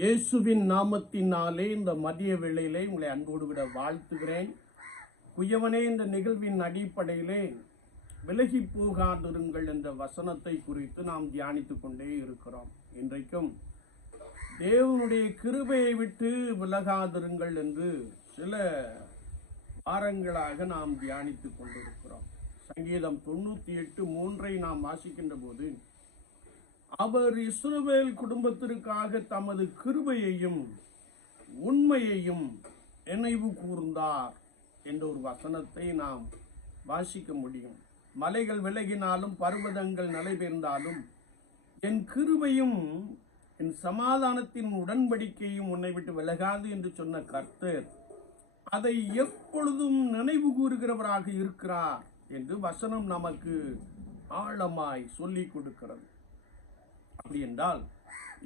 இயேசுவின் நாமத்தினாலே இந்த மதிய வேளையிலே உங்களை அன்போடு விட வாழ்த்துகிறேன். குயவனே இந்த நிகழ்வின் அடிப்படையிலே விலகி போகாதிருங்கள் என்ற வசனத்தை குறித்து நாம் தியானித்து கொண்டே இருக்கிறோம். இன்றைக்கும் தேவனுடைய கிருபையை விட்டு விலகாதிருங்கள் என்று சில வாரங்களாக நாம் தியானித்து கொண்டிருக்கிறோம். சங்கீதம் தொண்ணூற்றி எட்டு மூன்றை நாம் வாசிக்கின்ற போது அவர் இஸ்ரவேல் குடும்பத்திற்காக தமது கிருபையையும் உண்மையையும் நினைவு கூர்ந்தார் என்ற ஒரு வசனத்தை நாம் வாசிக்க முடியும். மலைகள் விலகினாலும் பர்வதங்கள் நடைபெயர்ந்தாலும் என் கிருபையும் என் சமாதானத்தின் உடன்படிக்கையும் உன்னை விட்டு விலகாது என்று சொன்ன கர்த்தர் அதை எப்பொழுதும் நினைவு கூறுகிறவராக இருக்கிறார் என்று வசனம் நமக்கு ஆழமாய் சொல்லிக் கொடுக்கிறது. அப்படி என்றால்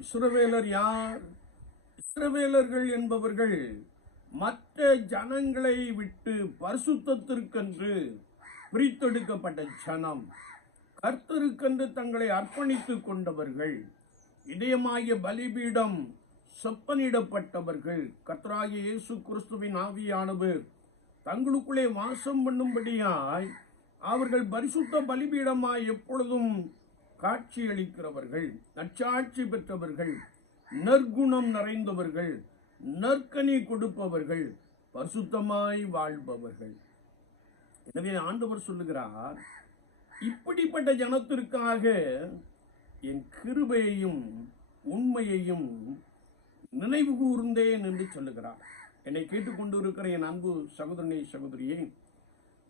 இஸ்ரவேலர் யார்? இஸ்ரவேலர்கள் என்பவர்கள் மற்ற ஜனங்களை விட்டு பரிசுத்தத்திற்கென்று பிரித்தெடுக்கப்பட்ட ஜனம். கர்த்தருக்கென்று தங்களை அர்ப்பணித்துக் கொண்டவர்கள் இதயமாகிய பலிபீடம் செப்பனிடப்பட்டவர்கள். கர்த்தராகிய இயேசு கிறிஸ்துவின் ஆவியானவர் தங்களுக்குள்ளே வாசம் பண்ணும்படியாய் அவர்கள் பரிசுத்த பலிபீடமாய் எப்பொழுதும் காட்சியளிக்கிறவர்கள் நற்சாட்சி பெற்றவர்கள் நற்குணம் நிறைந்தவர்கள் நற்கனி கொடுப்பவர்கள் பரிசுத்தமாய் வாழ்பவர்கள். எனவே ஆண்டவர் சொல்லுகிறார் இப்படிப்பட்ட ஜனத்திற்காக என் கிருபையையும் உண்மையையும் நினைவு கூர்ந்தேன் என்று சொல்லுகிறார். என்னை கேட்டுக்கொண்டு இருக்கிற என் அன்பு சகோதரனை சகோதரியை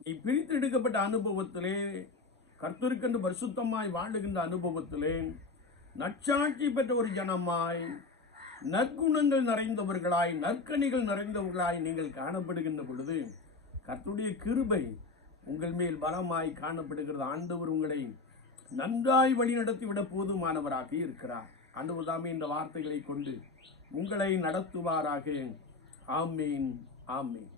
நீ பிரித்தெடுக்கப்பட்ட அனுபவத்திலே கர்த்தருக்கென்று பரிசுத்தமாய் வாழுகின்ற அனுபவத்திலே நற்சாட்சி பெற்ற ஒரு ஜனமாய் நற்குணங்கள் நிறைந்தவர்களாய் நற்கணிகள் நிறைந்தவர்களாய் நீங்கள் காணப்படுகின்ற பொழுது கர்த்தருடைய கிருபை உங்கள் மேல் பலமாய் காணப்படுகிறது. ஆண்டவர் உங்களை நன்றாய் வழிநடத்திவிட போதுமானவராக இருக்கிறார். ஆண்டவர் தாமே இந்த வார்த்தைகளை கொண்டு உங்களை நடத்துவாராக. ஆமீன் ஆமீன்.